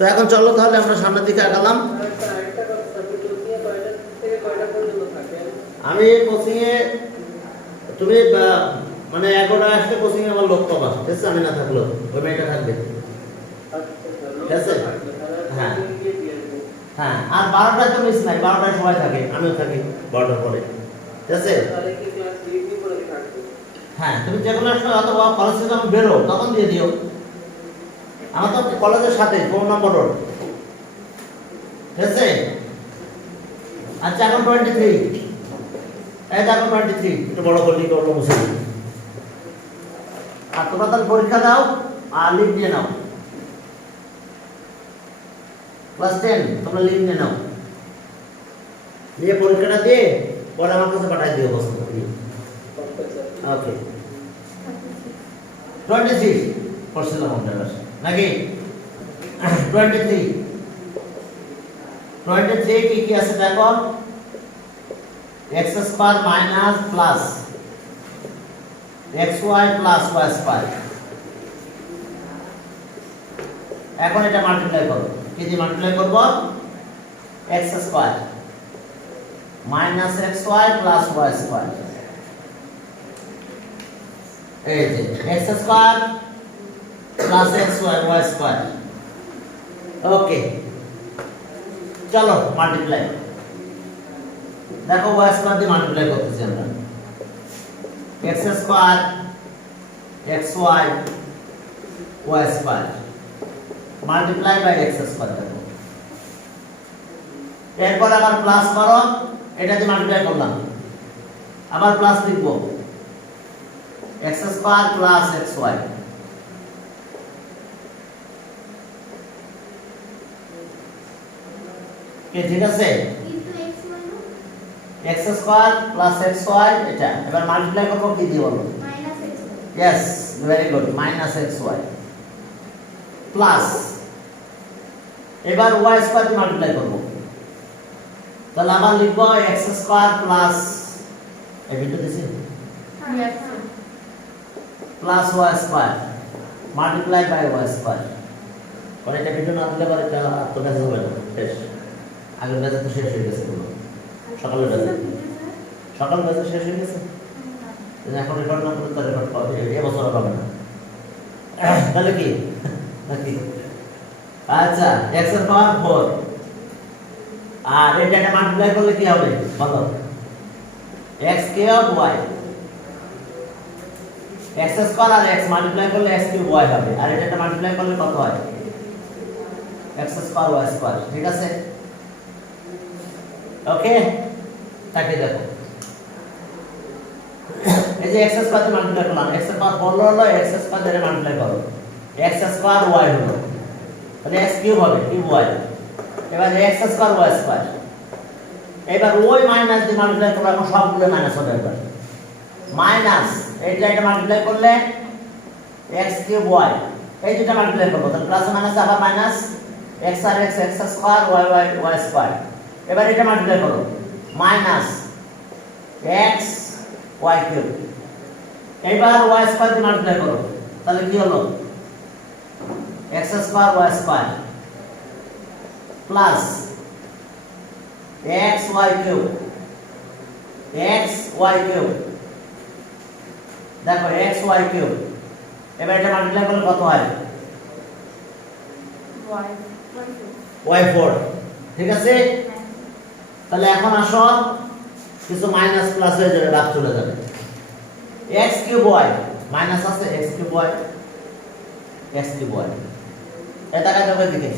তো এখন চলো তাহলে আমরা সামনের দিকে আগালাম। আমি কোচিং এ তুমি মানে 11টা আসলে কোচিং এ আমার লোক পাবা, ঠিক আছে? আমি না থাকলেও ওই মেয়েটা থাকবে, ঠিক আছে? হ্যাঁ হ্যাঁ, আর 12টায় তো মিস নাই, 12টায় সবাই থাকে, আমিও থাকি 12টার পরে, ঠিক আছে? হ্যাঁ, তুমি যে কোনো সময় অথবা কলেজ থেকে যখন বেরো তখন দিয়ে দিও। আমার তো কলেজের সাথে 4 নম্বর রোড, ঠিক আছে? আচ্ছা এখন 23, এই দেখো 23 একটু বড় করলি করলো মুছে দিই। আর তোমরা তাহলে পরীক্ষা দাও আর লিভ নিয়ে নাও। ক্লাস 10 তোমরা লিভ নিয়ে নাও, নিয়ে পরীক্ষাটা দিয়ে পরে আমার কাছে পাঠাই দিও বস। ওকে 23 করছিলাম আপনারা নাকি? 23 কি কি আছে দেখো। x square minus plus xy plus y square. এখন এটা মাল্টিপ্লাই করো, কি দিয়ে মাল্টিপ্লাই করব? x square minus xy plus y square. এই যে x square plus xy y square. Okay চলো মাল্টিপ্লাই। দেখো y স্কয়ার দিয়ে মাল্টিপ্লাই করতেছি আমরা। x square xy y square multiply by x square দেখো। এরপর আবার প্লাস করো, এটা দিয়ে মাল্টিপ্লাই করলাম, আবার প্লাস লিখব x স্কয়ার প্লাস xy। কি ঠিক আছে? x স্কয়ার প্লাস xy এটা এবার মাল্টিপ্লাই করব কি দিয়ে বলো? Yes very good, minus xy plus এবার y স্কয়ার দিয়ে মাল্টিপ্লাই করব, তাহলে আবার লিখব x স্কয়ার প্লাস এই বিটা দিছি plus y square multiply by y square. পরে এটা বিটা না দিলে পরে এটা তো কাজ হবে না, শেষ। আগের ব্যাচে তো শেষ হয়ে গেছে পুরো, সকালের ব্যাচে শেষ হয়ে গেছে। এখন রেকর্ড না করলে তো রেকর্ড পাবে, এবছর পাবে না। তাহলে কি নাকি? আচ্ছা x এর পাওয়ার 4 আর এটাকে মাল্টিপ্লাই করলে কি হবে বলো? x cube y। x square আর x মাল্টিপ্লাই করলে x কিউব y হবে, আর এটাকে মাল্টিপ্লাই করলে কত হয়? x স্কয়ার y স্কয়ার, ঠিক আছে? ওকে তাকে দেখো, এই যে x স্কয়ার দিয়ে মাল্টিপ্লাই করলাম, x এর পাওয়ার 4 হলো, x স্কয়ার দিয়ে মাল্টিপ্লাই করো, x স্কয়ার y হলো, তাহলে x কিউব হবে, কিউব y। এবার x স্কয়ার y স্কয়ার, এবার ওই মাইনাস দিয়ে মাল্টিপ্লাই করলে এখন সবগুলো মাইনাস হবে। এবার মাইনাস এটা মাল্টিপ্লাই করলে x কিউব y, এই দুটো মাল্টিপ্লাই করব, তাহলে প্লাস মাইনাস আবার মাইনাস x আর x স্কয়ার y স্কয়ার। এবার এটা মাল্টিপ্লাই করো, মাইনাস x y কিউব। এবার y স্কয়ার দিয়ে মাল্টিপ্লাই করো, তাহলে কি হলো? x square y square plus x y cube, x y cube. দেখো x y কিউব, এবার এটা মাল্টিপ্লাই করলে কত হয়? y 4, ঠিক আছে? তাহলে এখন আসো কিছু মাইনাস প্লাস হয়ে যাবে, ভাগ চলে যাবে। x কিউব y মাইনাস আছে, x কিউব y এটা কাজ হবে দিকে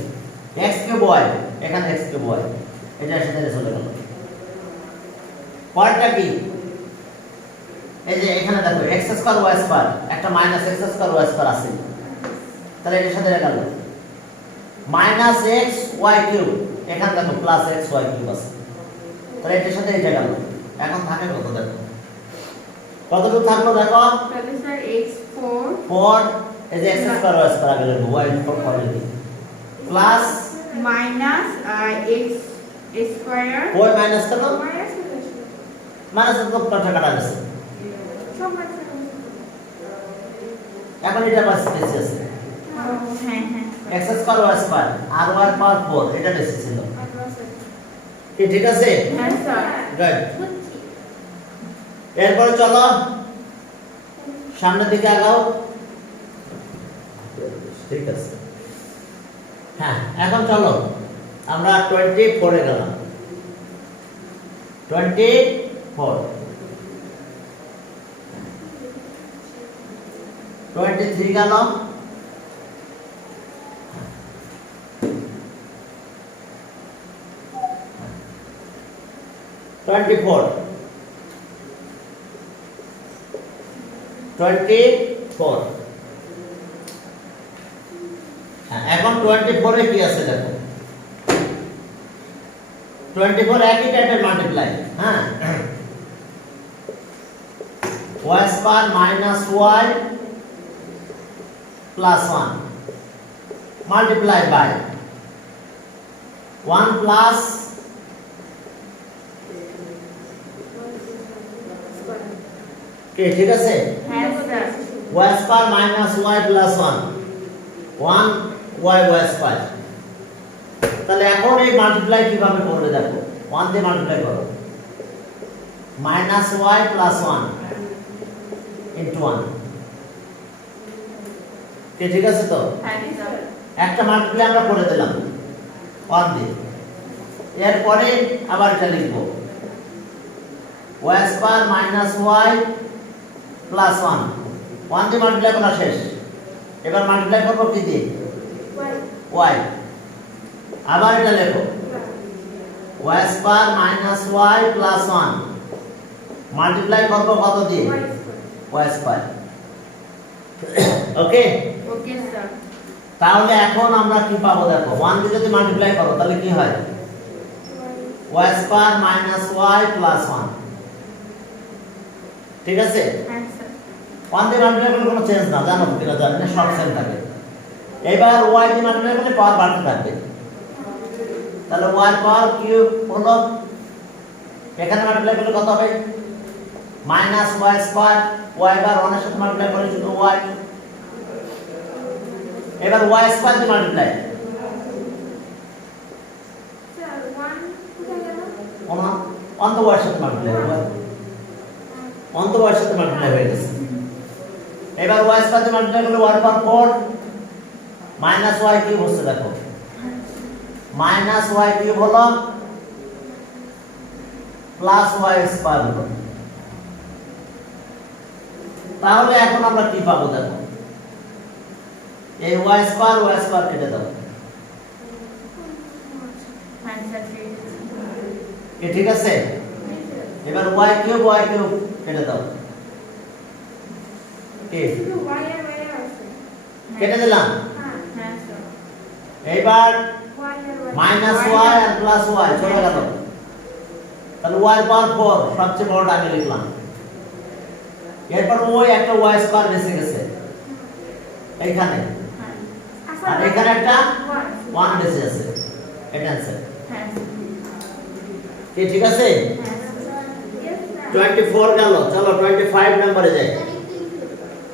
x কিউব y, এখানে x কিউব y এটা সাথে চলে গেল। পরেরটা কি? এই যে এখানে দেখো x স্কয়ার y স্কয়ার, একটা minus x square y square আছে, তাহলে এটার সাথে গেল মাইনাস x y কিউব, এখানে দেখো প্লাস x y কিউব আছে, তাহলে এটার সাথে এটা গেল। এখন থাকে কত দেখো, কতটুকু থাকলো দেখো? তাহলে স্যার x 4 এই যে x স্কয়ার y স্কয়ার গেল y 4 করে দিই প্লাস মাইনাস x স্কয়ার ওই মাইনাস কেন? মাইনাস তো কথা কাটা গেছে, এখন এটা বাস বেশি আছে। হ্যাঁ হ্যাঁ x স্কয়ার y স্কয়ার আর y এর পাওয়ার 4 এটা বেশি ছিল কি ঠিক আছে হ্যাঁ স্যার গুড এরপর চলো সামনের দিকে আগাও ঠিক আছে হ্যাঁ এখন চলো আমরা 24 এ গেলাম 24 23 গেল 24 হ্যাঁ এখন 24 এ কি আছে দেখো 24 একই টাইপের মাল্টিপ্লাই হ্যাঁ y square minus y plus 1 multiply by 1 plus কে ঠিক আছে হ্যাঁ sir y square minus y plus 1 1 y square তাহলে এখন এই মাল্টিপ্লাই কিভাবে করবে দেখো 1 দিয়ে মাল্টিপ্লাই করো মাইনাস y প্লাস 1 ইনটু 1 কে ঠিক আছে তো হ্যাঁ স্যার একটা মাল্টিপ্লাই আমরা করে দিলাম 1 দিয়ে এরপরে আবার এটা লিখব y square minus y plus 1 1 দিয়ে মাল্টিপ্লাই করা শেষ এবার মাল্টিপ্লাই করব কি দিয়ে y আবার এটা লেখো y square minus y plus 1 multiply করব কত দিয়ে y স্কয়ার ওকে ওকে স্যার তাহলে এখন আমরা কি পাবো দেখো 1 দিয়ে যদি মাল্টিপ্লাই করো তাহলে কি হয় y square minus y plus 1 ঠিক আছে হ্যাঁ স্যার 1 দিয়ে মাল্টিপ্লাই করলে কোনো চেঞ্জ না জানো কিনা জানি না সব সেম থাকে এবার y দিয়ে মাল্টিপ্লাই করলে পাওয়ার বাড়তে থাকবে তাহলে y পাওয়ার কিউব হলো এখানে মাল্টিপ্লাই করলে কত হবে মাইনাস y স্কয়ার y বার 1 এর সাথে মাল্টিপ্লাই করলে শুধু y এবার y স্কয়ার দিয়ে মাল্টিপ্লাই স্যার 1 কোথায় গেল অন্ত y এর সাথে মাল্টিপ্লাই হবে অন্ত y এর সাথে মাল্টিপ্লাই হয়ে গেছে এবার y স্কয়ার দিয়ে মাল্টিপ্লাই করলে y পাওয়ার 4 মাইনাস y কিউব হচ্ছে দেখো মাইনাস y কিউব হলো প্লাস y স্কয়ার হলো তাহলে এখন আমরা কি পাবো দেখো এই y স্কয়ার কেটে দাও হ্যাঁ স্যার কি ঠিক আছে এবার y কিউব কেটে দাও কি শুধু y এর বাইরে আছে কেটে দিলাম হ্যাঁ স্যার এবার y এর বাইরে মাইনাস y আর প্লাস y চলে গেল তাহলে y পাওয়ার 4 সবচেয়ে বড়টা আমি লিখলাম এরপর ওই একটা y স্কয়ার বেঁচে গেছে এইখানে আর এখানে একটা 1 বেঁচে আছে এটা आंसर হ্যাঁ কি ঠিক আছে স্যার 24 গেল চলো 25 নম্বরে যাই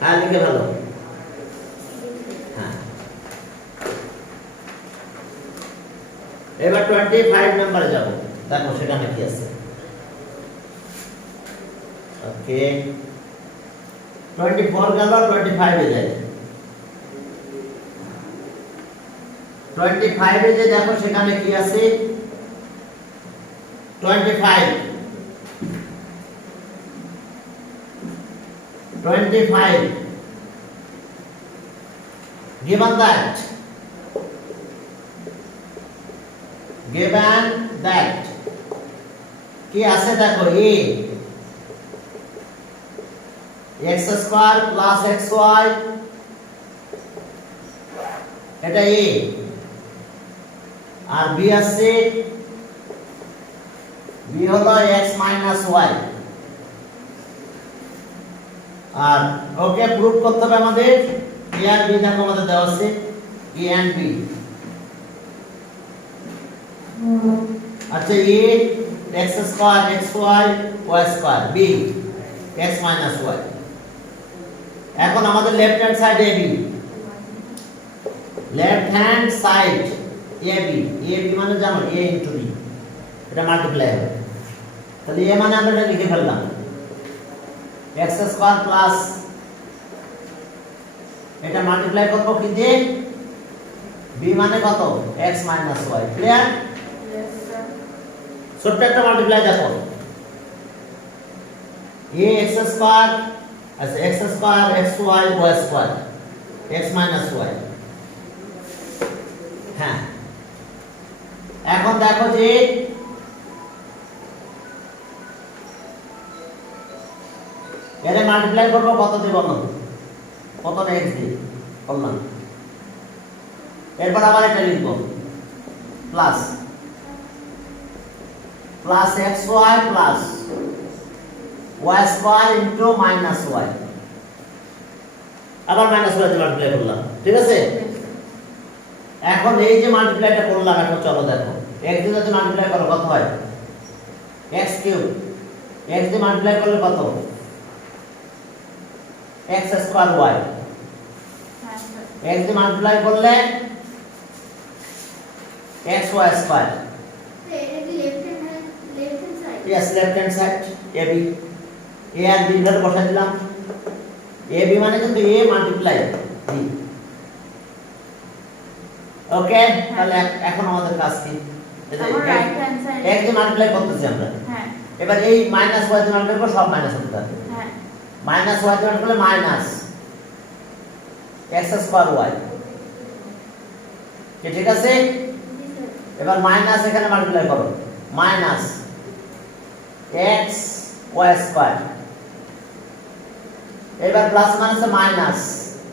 হ্যাঁ লিখে ভালো হ্যাঁ এবার 25 নম্বরে যাব দেখো সেখানে কি আছে ওকে 24 গেল 25 এ যাই 25 এ যে দেখো সেখানে কি আছে 25 given that কি আছে দেখো a x square plus xy এটা a আর b আছে b হলো x মাইনাস y আর ওকে প্রুফ করতে হবে আমাদের a আর b দেখো আমাদের দেওয়া আছে a and b আচ্ছা a x square xy y square b x minus y এখন আমাদের left hand side ab left hand side AB, AB মানে জানো এ ইনটু বি, এটা মাল্টিপ্লাই হবে। তাহলে এ মানে আমরা এটা লিখে ফেললাম x স্কয়ার প্লাস এটা মাল্টিপ্লাই করব কি দিয়ে, b মানে কত x minus y। Clear? Yes, sir. ছোট্ট একটা মাল্টিপ্লাই দেখো, a x স্কয়ার আচ্ছা x square xy y square x minus y। হ্যাঁ, এখন দেখো যে এরে মাল্টিপ্লাই করব কত দিয়ে বলো, কত না x দিয়ে বললাম, এরপর আবার এটা লিখব plus plus xy plus y square into minus y, আবার মাইনাস y দিয়ে মাল্টিপ্লাই করলাম। ঠিক আছে? এখন এই যে মাল্টিপ্লাইটা করলাম, এখন চলো দেখো x দিয়ে যদি মাল্টিপ্লাই করো কত হয়, x কিউব, x দিয়ে মাল্টিপ্লাই করলে কত x স্কয়ার y, হ্যাঁ, sir. x দিয়ে মাল্টিপ্লাই করলে x y স্কয়ার। এটা কি left hand side? yes left hand side ab, a R b ধরে বসাই দিলাম, ab মানে কিন্তু a মাল্টিপ্লাই b। ওকে, তাহলে এখন আমাদের কাজ কি, আমার right hand side. x দিয়ে মাল্টিপ্লাই করতেছি আমরা, হ্যাঁ, এবার এই মাইনাস y দিয়ে মাল্টিপ্লাই করব, সব মাইনাস হতে থাকবে, হ্যাঁ, মাইনাস y দিয়ে multiply minus x square y। ঠিক আছে? জি, sir. এবার মাইনাস এখানে মাল্টিপ্লাই করো, মাইনাস x y স্কয়ার, এবার প্লাস মাইনাস মাইনাস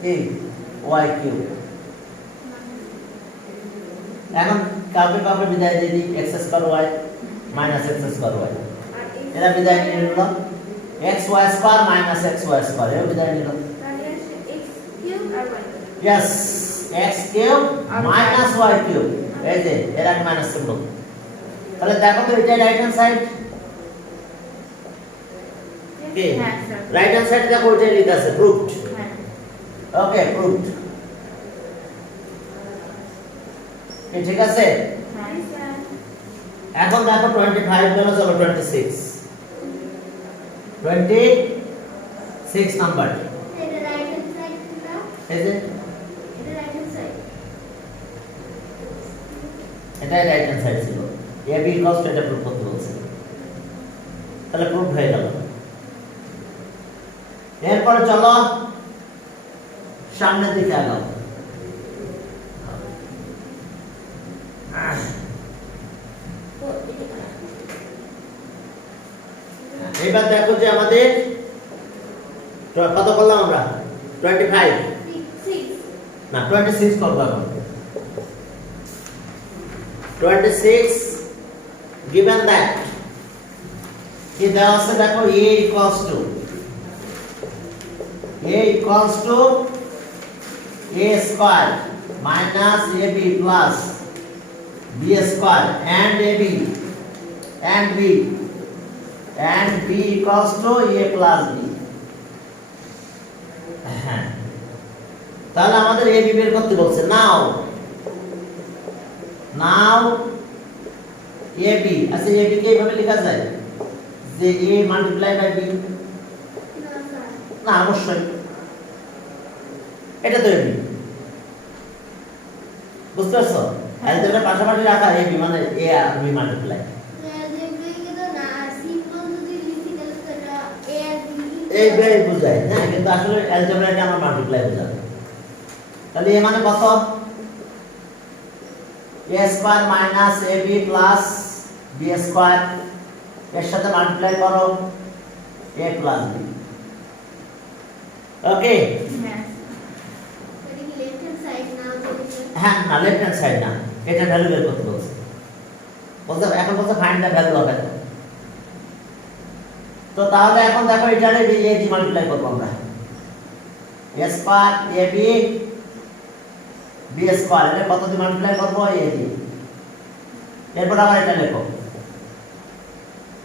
কি y কিউব। এখন কাউকে কাউকে বিদায় দিয়ে দিই, x square y minus x square y, আর এরা বিদায় নিয়ে নিল, x y square minus x y square এও বিদায় নিল। তাহলে আসে x cube আর y cube. Yes x cube minus y cube, এই যে এর আগে মাইনাস ছিল, তাহলে দেখো তো এটা রাইট হ্যান্ড সাইড কি, হ্যাঁ, sir. রাইট হ্যান্ড সাইড দেখো ওইটাই লেখা আছে প্রুভড। হ্যাঁ, ওকে প্রুভড, ঠিক আছে? হ্যাঁ, sir. এখন দেখো 25 গেল, চলো 26 নাম্বার, এটা right hand side না? এই যে এটা right hand side. এটাই রাইট হ্যান্ড সাইড ছিল, এ বি কস্ট এটা প্রুভ করতে বলছে, তাহলে প্রুভ হয়ে গেল। এরপর চলো সামনের দিকে আগাও, ও, এটা না। এবার দেখো যে আমাদের কত করলাম আমরা, 25 Six. না 26 করবো এখন। 26 given that কি দেওয়া আছে দেখো, a equals to a square minus ab plus b square and ab and b equals to a plus b। হ্যাঁ, তাহলে আমাদের ab বের করতে বলছে। নাও ab, আচ্ছা ab কে এইভাবে লেখা যায় যে a multiply by b, No, sir. না অবশ্যই এটা তো ab, বুঝতে পারছো? অ্যালজেব্রার পাশাপাশি রাখা ab মানে a আর b মাল্টিপ্লাই, এই বে বুঝায়। হ্যাঁ, কিন্তু আসলে অ্যালজেব্রা এটা আমার মাল্টিপ্লাই বোঝাবে। তাহলে a মানে কত, a square minus ab plus b square, এর সাথে মাল্টিপ্লাই করো a প্লাস b। ওকে, হ্যাঁ, হ্যাঁ না লেফট হ্যান্ড সাইড না, এটা ভ্যালু বের করতে বলছে, এখন বলছে ফাইন্ড দ্য ভ্যালু অফ এটা। তো তাহলে এখন দেখো এটারে a দিয়ে মাল্টিপ্লাই করব আমরা, a square ab b square, এর কত দিয়ে মাল্টিপ্লাই করব, a দিয়ে। এরপর আবার এটা লেখো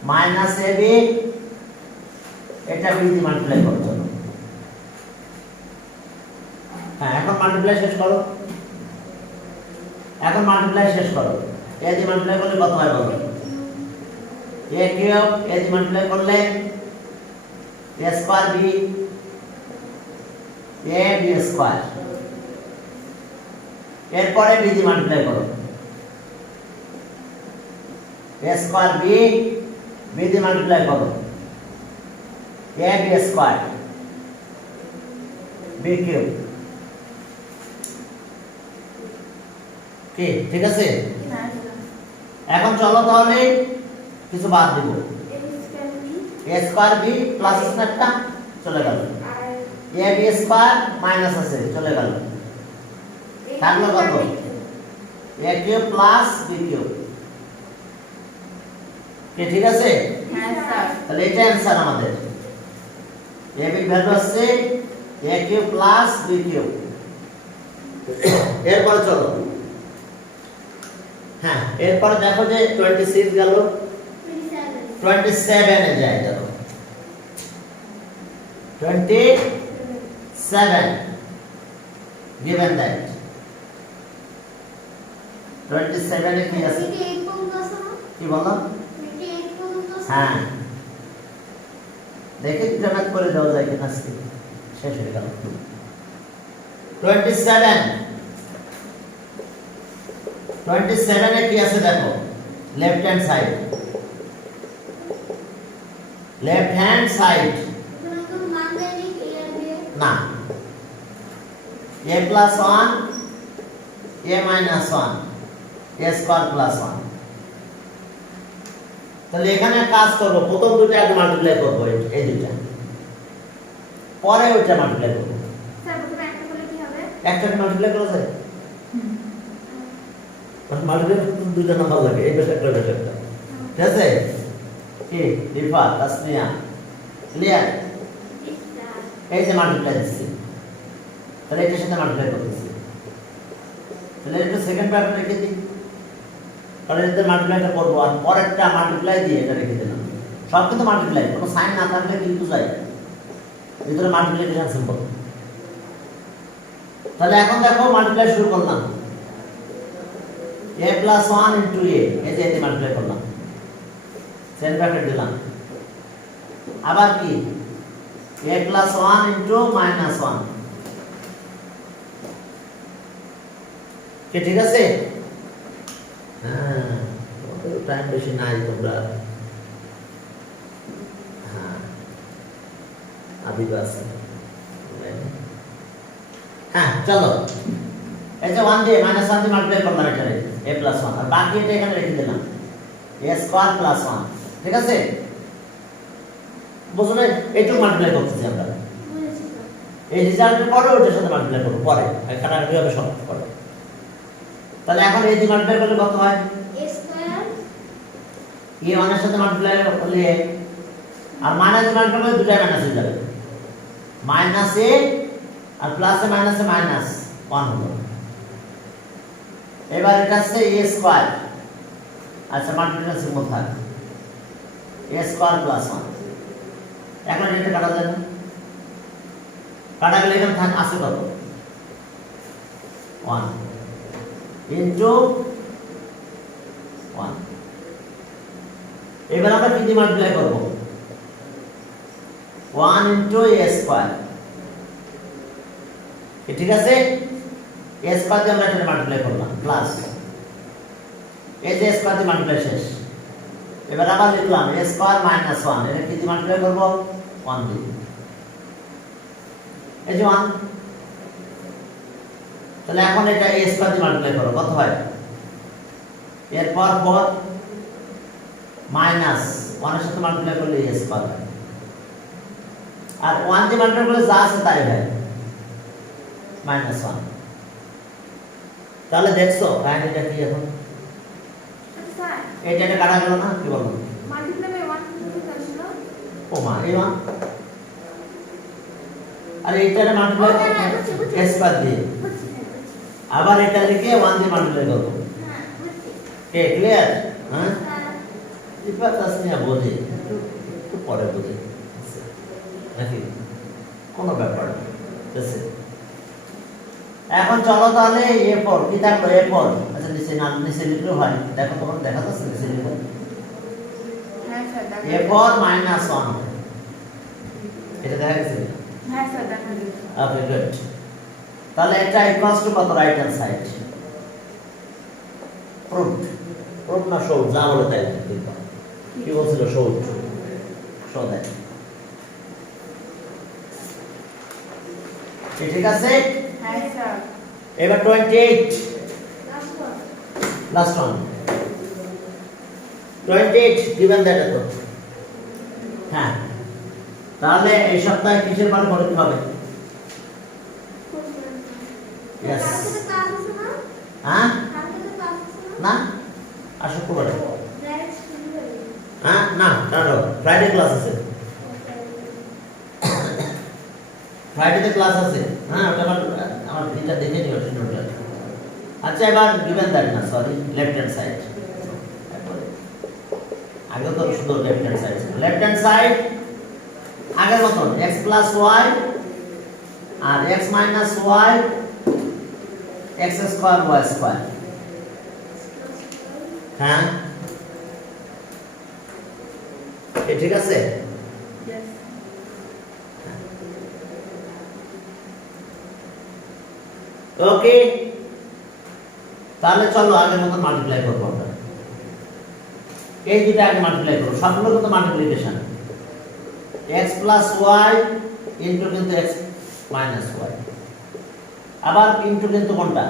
মাইনাস ab, এটা b দিয়ে মাল্টিপ্লাই করতে হবে। হ্যাঁ, এখন মাল্টিপ্লাই শেষ করো, এখন মাল্টিপ্লাই শেষ করো। এ দিয়ে মাল্টিপ্লাই করলে কত হয় বলো? a কিউব এ দিয়ে মাল্টিপ্লাই করলে a square b a b square. এরপরে b দিয়ে মাল্টিপ্লাই করো a স্কয়ার b b দিয়ে মাল্টিপ্লাই করো a b square b cube. কি ঠিক আছে? এখন চলো তাহলে কিছু বাদ দিব। a স্কয়ার b প্লাস স্কয়ারটা চলে গেল, a b স্কয়ার মাইনাস আছে চলে গেল, থাকলো কত? a cube plus b cube. কি ঠিক আছে? হ্যাঁ স্যার। তাহলে এটা आंसर আমাদের। a b ভ্যালু আছে a cube plus b cube. এরপর চলো, হ্যাঁ এরপর দেখো যে 26 গেল, 27 এ যায় চলো। 27 given that 27 এ কি আছে? কি বলো? হ্যাঁ দেখে জনক করে দাও যায় কিনা আজকে শেষ হয়ে গেল। 27 এ কি আছে দেখো, left hand side, left hand side না, a plus 1 a minus 1 a square plus 1। তাহলে এখানে কাজ করব, প্রথম দুটো আগে মাল্টিপ্লাই করব এই দুটো, পরে ওইটা মাল্টিপ্লাই করব। স্যার প্রথমে একটা করলে কি হবে? একটা মাল্টিপ্লাই করা যায়? মাল্টিপ্লাই দুটো নাম্বার লাগে, এই বেশ একটা বেশ একটা, ঠিক আছে? কি ইরফা তাসনিয়া ক্লিয়ার? এই যে মাল্টিপ্লাই দিচ্ছি, তাহলে এটার সাথে মাল্টিপ্লাই করতেছি, তাহলে এটা সেকেন্ড প্যাটার্ন রেখে দিই, তাহলে এটাতে মাল্টিপ্লাইটা করবো, আর পরেরটা মাল্টিপ্লাই দিয়ে এটা রেখে দিলাম। সব কিন্তু মাল্টিপ্লাই, কোনো সাইন না থাকলে কিন্তু যায় ভিতরে মাল্টিপ্লিকেশন সিম্বল। তাহলে এখন দেখো মাল্টিপ্লাই শুরু করলাম, a plus 1 into a, এই যে এতে মাল্টিপ্লাই করলাম, সেকেন্ড ব্র্যাকেট দিলাম, আবার কি a plus 1 into minus 1। কি ঠিক আছে? হ্যাঁ টাইম বেশি নাই তোমরা, হ্যাঁ আদিবাস। হ্যাঁ চলো, এই যে 1 দিয়ে মাইনাস 1 দিয়ে মাল্টিপ্লাই করলাম এখানে a plus 1, আর বাকি এটা এখানে রেখে দিলাম a স্কয়ার প্লাস 1। ঠিক আছে? বুঝলে এইটুকু মাল্টিপ্লাই করতেছি আমরা, এই রেজাল্টের পরে ওটার সাথে মাল্টিপ্লাই করব পরে, আর কাটাকাটি হবে সব পরে। তাহলে এখন এই দিয়ে মাল্টিপ্লাই করলে কত হয়? a স্কয়ার a 1 এর সাথে মাল্টিপ্লাই করলে আর মাইনাস মাল্টিপ্লাই করলে দুটাই মাইনাস হয়ে যাবে, মাইনাস a আর প্লাসে মাইনাসে মাইনাস 1 হলো। এবার এটা আছে a স্কয়ার, আচ্ছা মাল্টিপ্লিকেশন সিম্বল থাক a স্কয়ার প্লাস 1। এখন এটা কাটা যায় না, কাটা গেলে এখানে থাক আছে কত? 1 ইনটু 1। এবার আমরা কি দিয়ে মাল্টিপ্লাই করব? 1 ইনটু a স্কয়ার। ঠিক আছে? a স্কয়ার দিয়ে আমরা এটা মাল্টিপ্লাই করলাম প্লাস এই যে স্কয়ার দিয়ে মাল্টিপ্লাই শেষ। এবার আবার লিখলাম a স্কয়ার মাইনাস 1, এটা কি দিয়ে মাল্টিপ্লাই করব? 1 দিয়ে, এই যে 1। তাহলে এখন এটা a স্কয়ার দিয়ে মাল্টিপ্লাই করো, কত হয়? এরপর পর মাইনাস 1 এর সাথে মাল্টিপ্লাই করলে a স্কয়ার হয়, আর 1 দিয়ে মাল্টিপ্লাই করলে যা আছে তাই হয় মাইনাস 1। তাহলে দেখছো এটা কি এখন? স্যার এটা কাটা গেল না, কি বলবো? মাল্টিপ্লাই বাই 1 কি ছিল? ও মা এই 1, আর এইটারে মাল্টিপ্লাই a স্কয়ার দিয়ে, আবার এটা লিখে 1 দিয়ে মাল্টিপ্লাই করব। হ্যাঁ বুঝছি। কে ক্লিয়ার? হ্যাঁ স্যার ইফাত তাসনিয়া বোঝে, একটু পরে বোঝে নাকি কোনো ব্যাপার না, ঠিক আছে? এখন চলো তাহলে A4 কি থাকলো? A4 আচ্ছা নিচে না নিচে লিখলেও হয়, দেখো তোমার দেখা যাচ্ছে নিচে লিখো হ্যাঁ স্যার দেখা a for minus 1, এটা দেখা গেছে? হ্যাঁ স্যার দেখা গেছে ওকে গুড। তাহলে এটা ইকুয়ালস টু কত right hand side? Proofed, proof না শোড, যা বলে তাই লিখবা। কি বলছিল? Showed, show that. ঠিক আছে, হ্যাঁ স্যার এবার 28 last one last one 28 given that এত। হ্যাঁ, তাহলে এই সপ্তাহে কিসের বার করতে হবে? Yes. কালকে তো ক্লাস আছে না হ্যাঁ কালকে তো ক্লাস আছে না না আর শুক্রবারে। ডাইরেক্ট শুরু হবে হ্যাঁ না কারণ ফ্রাইডে ক্লাস আছে, ফ্রাইডেতে ক্লাস আছে। হ্যাঁ ওটা আমার এটা দেখে নিও শিডিউলটা। আচ্ছা এবার গিভেন দ্যাট না, সরি, লেফট হ্যান্ড সাইড। আগে তো শুধু left hand side, left hand side আগের মতন x প্লাস y আর x minus y x square y square. হ্যাঁ ঠিক আছে। यस ওকে, তাহলে চলো আগের মতো মাল্টিপ্লাই করবো আমরা। এই দুটো আগে মাল্টিপ্লাই করব, সবগুলো কিন্তু multiplication. x plus y into কিন্তু x মাইনাস y, আবার ইনটু কিন্তু কোনটা?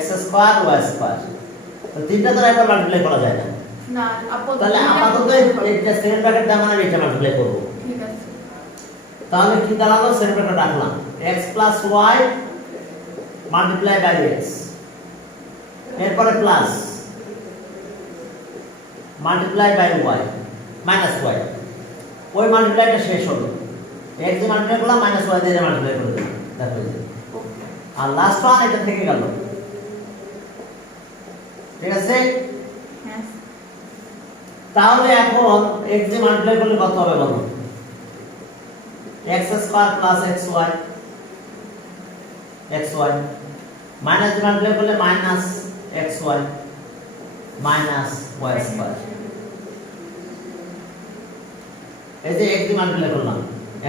x square y square. তো তিনটা দ্বারা একবার মাল্টিপ্লাই করা যায় না, না আপু তাহলে আপাতত এটা সেকেন্ড ব্র্যাকেট দিয়ে আমরা এটা মাল্টিপ্লাই করব। ঠিক আছে তাহলে কি দাঁড়ালো? সেকেন্ড ব্র্যাকেট রাখলাম x plus y multiply by x, এরপরে plus multiply by y minus y। ওই মাল্টিপ্লাইটা শেষ হলো, x দিয়ে মাল্টিপ্লাই করলাম, মাইনাস y দিয়ে মাল্টিপ্লাই করে দিলাম, দেখো এই যে। আর লাস্ট ওয়ান এটা থেকে গেল, ঠিক আছে। হ্যাঁ তাহলে এখন x দিয়ে মাল্টিপ্লাই করলে কত হবে বলো? x square plus xy, xy minus দিয়ে মাল্টিপ্লাই করলে minus xy minus y square. এই যে x দিয়ে মাল্টিপ্লাই করলাম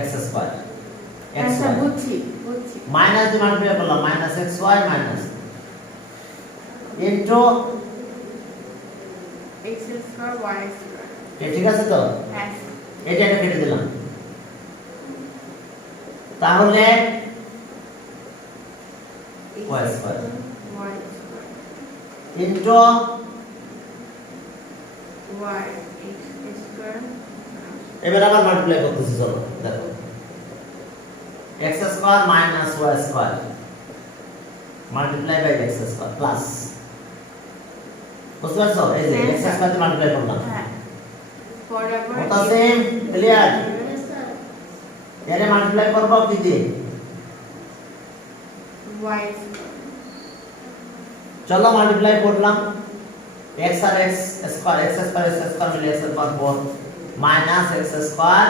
x স্কয়ার আচ্ছা xy, বুঝছি বুঝছি মাইনাস দিয়ে মাল্টিপ্লাই করলাম minus xy minus into, x square y square ঠিক আছে তো? হ্যাঁ এটা একটা কেটে দিলাম, তাহলে y square y square into y x square এবার আবার মাল্টিপ্লাই করতেছি, চলো দেখো x square minus y square multiply by x square plus, বুঝতে পারছো? এই যে x স্কয়ার দিয়ে মাল্টিপ্লাই করলাম, হ্যাঁ পরে আবার ওটা সেম, ক্লিয়ার? এর মাল্টিপ্লাই করব কি দিয়ে? y স্কয়ার চলো মাল্টিপ্লাই করলাম, x আর x square, x square x square মিলে x square 4 minus x square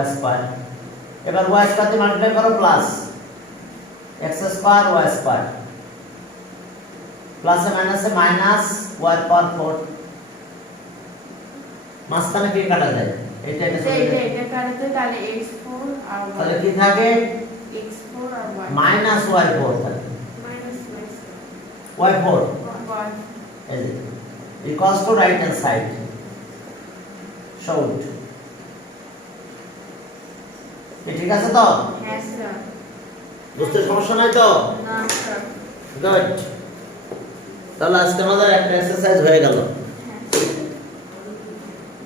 y square. এবার y স্কয়ার দিয়ে মাল্টিপ্লাই করো plus x square y square, plus এ মাইনাসে মাইনাস y পাওয়ার 4। মাঝখানে কি কাটা যায়? এটা এটা চলে যায়। এটা কাটতে তাহলে x4 আর তাহলে কি থাকে? x4 আর y মাইনাস y4 থাকে, minus y4 y is it equals to right hand side should, ঠিক আছে তো? হ্যাঁ স্যার বুঝতে সমস্যা নাই তো? না স্যার গুড। তাহলে আজকে আমাদের একটা এক্সারসাইজ হয়ে গেল।